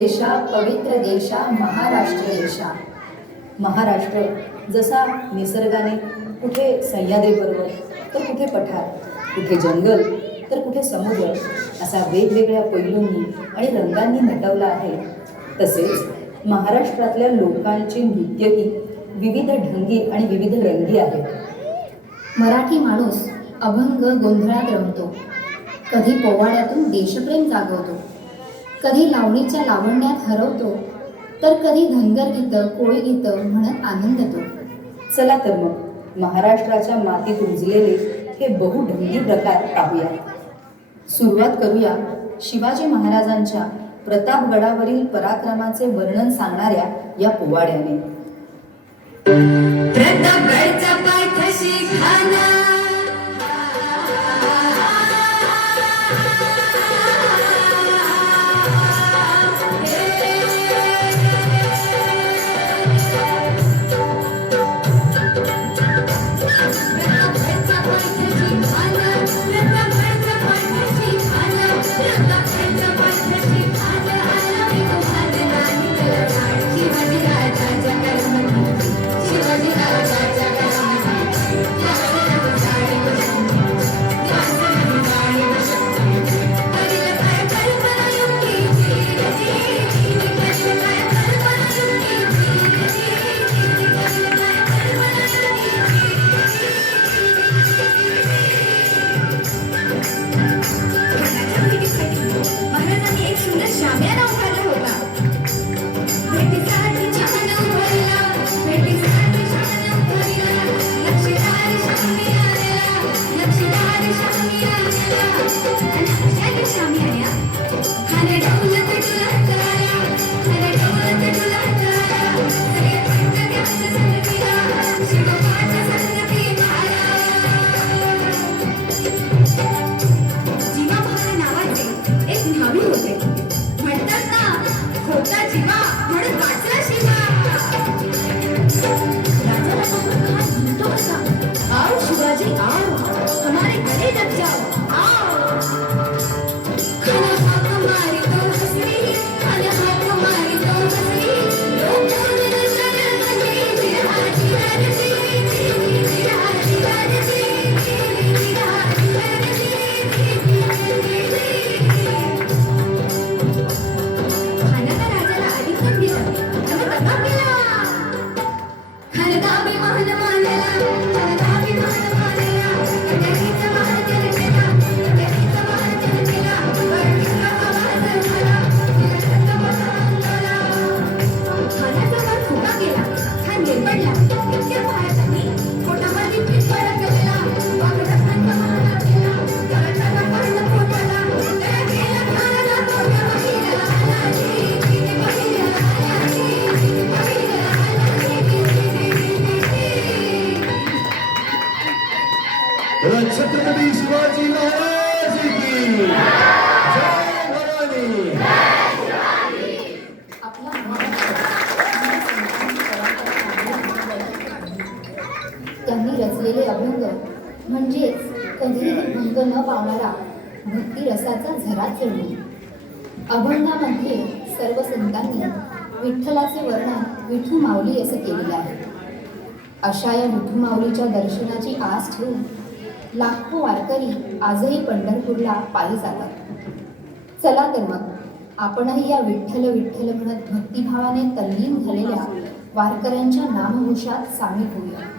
देशा पवित्र देशा महाराष्ट्र देशा. महाराष्ट्र जसा निसर्गाने कुठे सह्याद्री पर्वत तर कुठे पठार, कुठे जंगल तर कुठे समुद्र असा वेगवेगळ्या पैलूंनी आणि रंगांनी नटवला आहे, तसेच महाराष्ट्रातल्या लोकांची नृत्यही विविध ढंगी आणि विविध रंगी आहेत. मराठी माणूस अभंग गोंधळात रमतो, कधी पोवाड्यातून देशप्रेम जागवतो, कधी लावणीच्या लावण्यात हरवतो, तर कधी धनगर गीतं कोळी गीतं म्हणत आनंदतो. चला तर मग महाराष्ट्राच्या मातीत रुजलेले हे बहुढंगी प्रकार पाहूया. सुरुवात करूया शिवाजी महाराजांच्या प्रतापगडावरील पराक्रमाचे वर्णन सांगणाऱ्या या पोवाड्याने. प्रतापगडचा पायथ्याशी खाना, छत्रपती शिवाजी महाराज की जय भवानी. त्यांनी रचलेले अभंग म्हणजेच कधीही भंग न पावणारा भक्तिरसाचा झरा चढवून. अभंगामध्ये सर्व संतांनी विठ्ठलाचे वर्णन विठू माऊली असं केलेलं आहे. अशा या विठू माऊलीच्या दर्शनाची आस ठेवून लाखो वारकरी आजही पंढरपूरला पायी जातात. चला तर मग आपणही या विठ्ठल विठ्ठल म्हणत भक्तिभावाने तल्लीन झालेल्या वारकऱ्यांच्या नामघोषात सामील होऊया.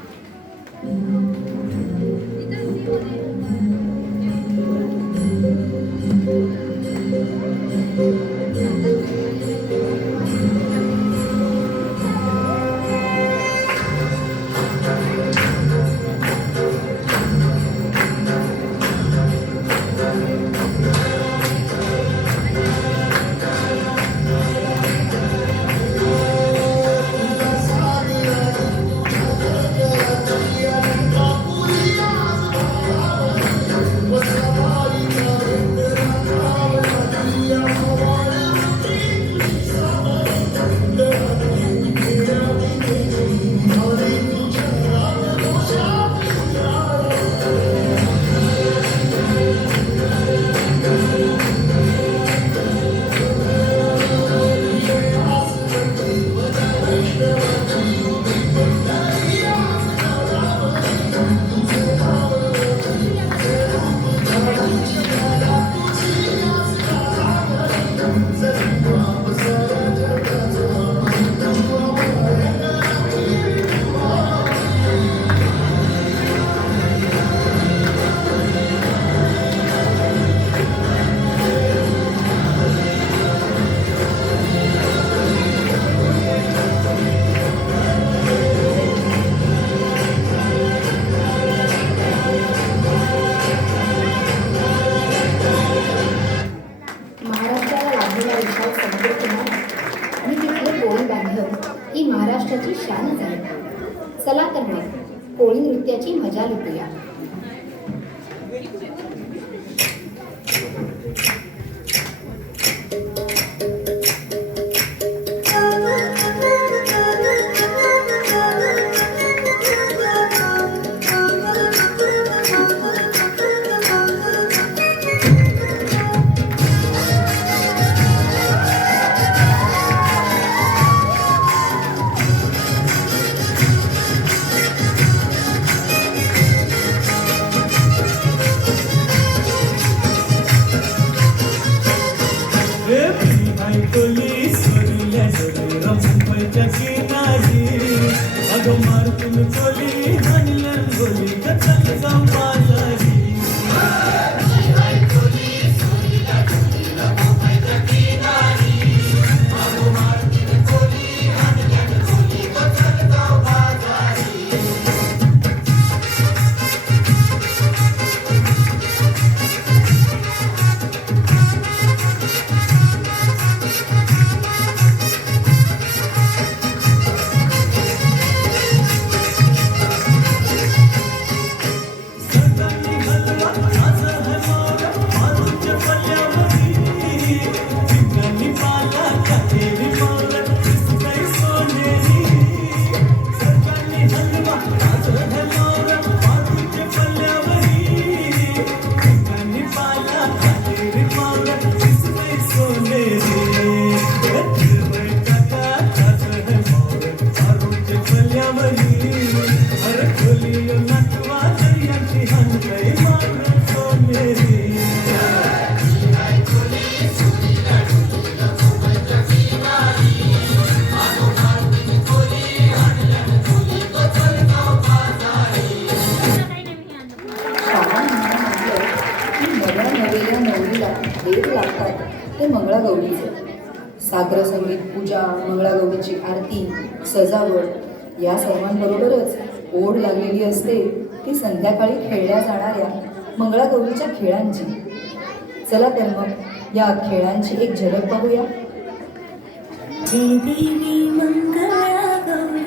तालानं जाईल. चला तर मग कोळी नृत्याची मजा लुटूया. ते मंगळागौरीचे. साग्र संगीत, पूजा, मंगळागौरीची आरती, सजावट या सर्वांबरोबरच ओढ लागलेली असते ती संध्याकाळी खेळल्या जाणाऱ्या मंगळागौरीच्या खेळांची. चला तर मग या खेळांची एक झलक पाहूया. जय देवी मंगळागौरी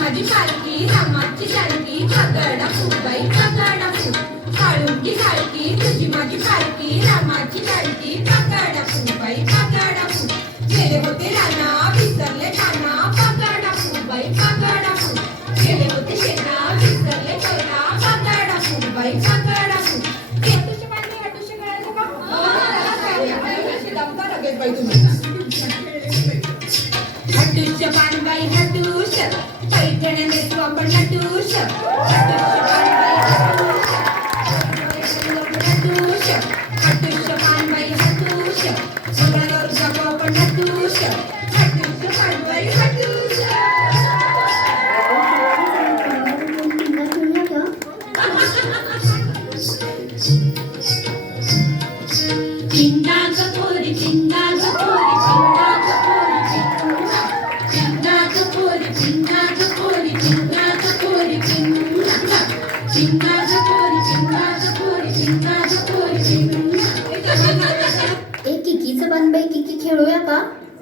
माझी पालखी रामाची जानकी पगडा फुबाई पगडा फू काळुंकी सारखी तुझी माझी पालखी रामाची जानकी पगडा फुबाई पगडा फू गेले होते राना विसरले ठाणा पगडा फुबाई पगडा फू गेले होते शेणा विसरले चोरा पगडा फुबाई पगडा फू हटूशी पाणी हटूशी कळायचं का दमका लगेच बाई तुम्ही हटूश पानबाई हटूश पैठण्या नेसू आपण हटूश हटूश पानबाई हटूश मंगळागौर जाऊ आपण हटूश हटूश पानबाई हटूश चिंता कपोरी चिंता कपोरी चिंता कपोरी चिंता कपोरी चिंता कपोरी चिंता कपोरी चिंता कपोरी चिंता कपोरी चिंता कपोरी चिंता. ए किकीचं बानबाई किकी खेळूया का?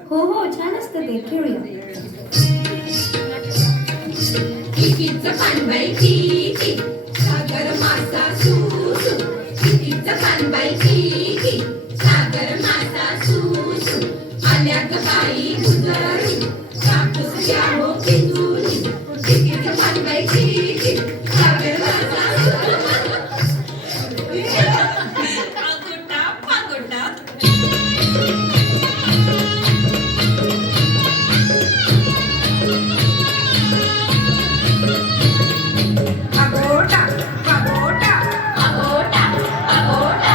हो हो, छान असतं ते, खेळूया. किकीचं पानबाई किकी सागर मासा सुसू किकीचं पानबाई किकी सागर मासा सुसू आल्या ग बाई गुजरी कापूस घ्या हो किंजुरी किकीचं पानबाई किकी सागर मासा पागोटा पागोटा पागोटा पागोटा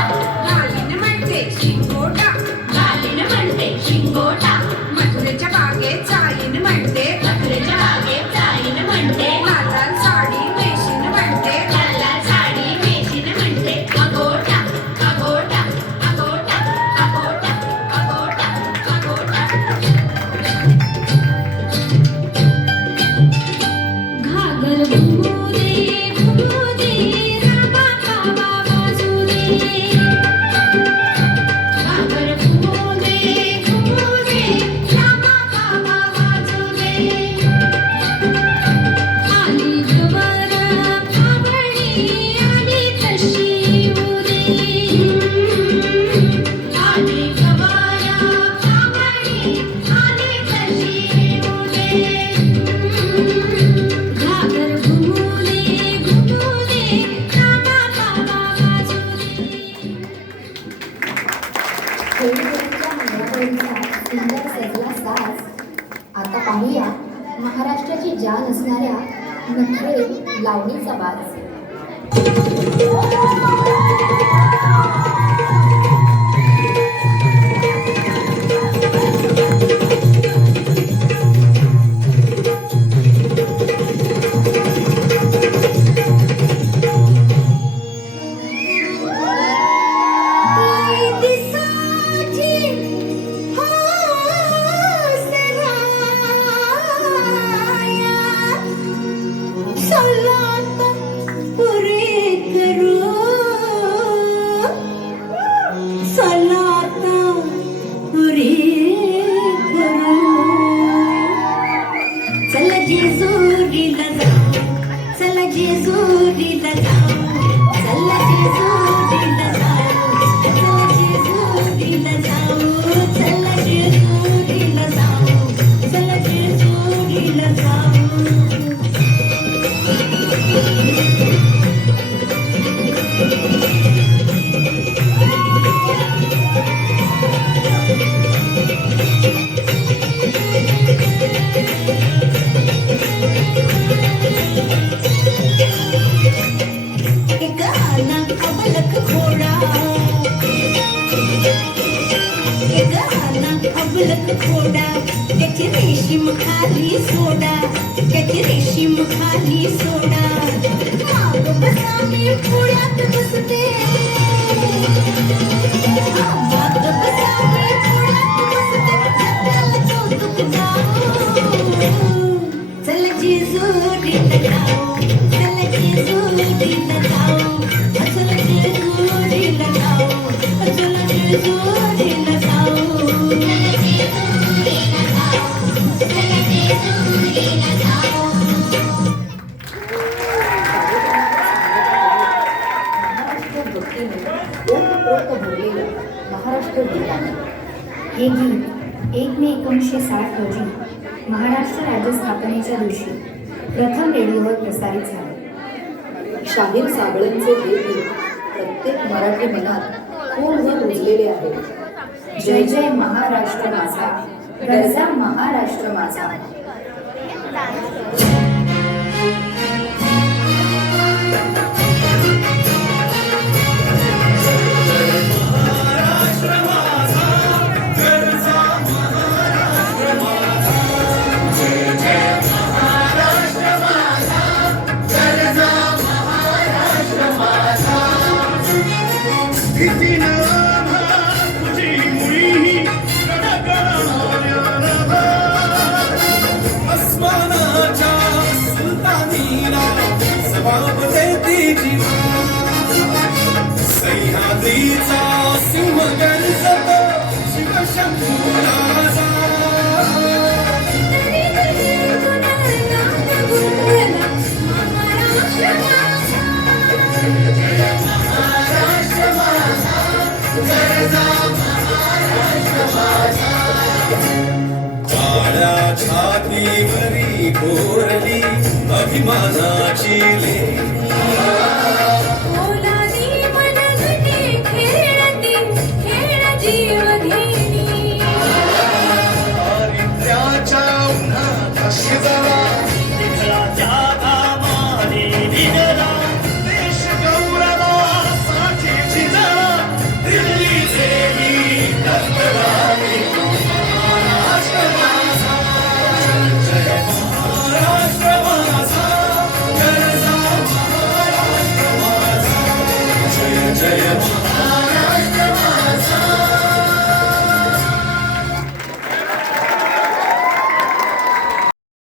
पागोटा गालीन म्हणते शिंगोटा मथुरेच्या बागेत जाईन म्हणते मथुरेच्या बागेत महाराष्ट्राची जान असणाऱ्या नखरे लावणीचा बाज. अबलक खोडा त्याची रेशीम खाली सोडा, त्याची रेशीम खाली सोडा. माग बसा मी पुढ्यात बसते, माग बसा मी पुढ्यात बसते, जगाला कौतुक गाऊ. चल जेजुरीला जाऊ, चल जेजुरीला जाऊ, चल जेजुरीला जाऊ, चल जेजुरीला जाऊ. महाराष्ट्र गीताने हे गीत 1 मे 1960 रोजी महाराष्ट्र राज्य स्थापनेच्या दिवशी प्रथम रेडिओवर प्रसारित झाले. शाहीर साबळेंचे हे गीत प्रत्येक मराठी मनात खोलवर रुजलेले आहे. जय जय महाराष्ट्र माझा, गरजा महाराष्ट्र माझा. सह्याद्रीचा सिंह गर्जत शिवशंभू राजा. काळ्या छातीवरी कोरली अभिमानाची लेणी. दारिद्र्याच्या उन्हात शिजला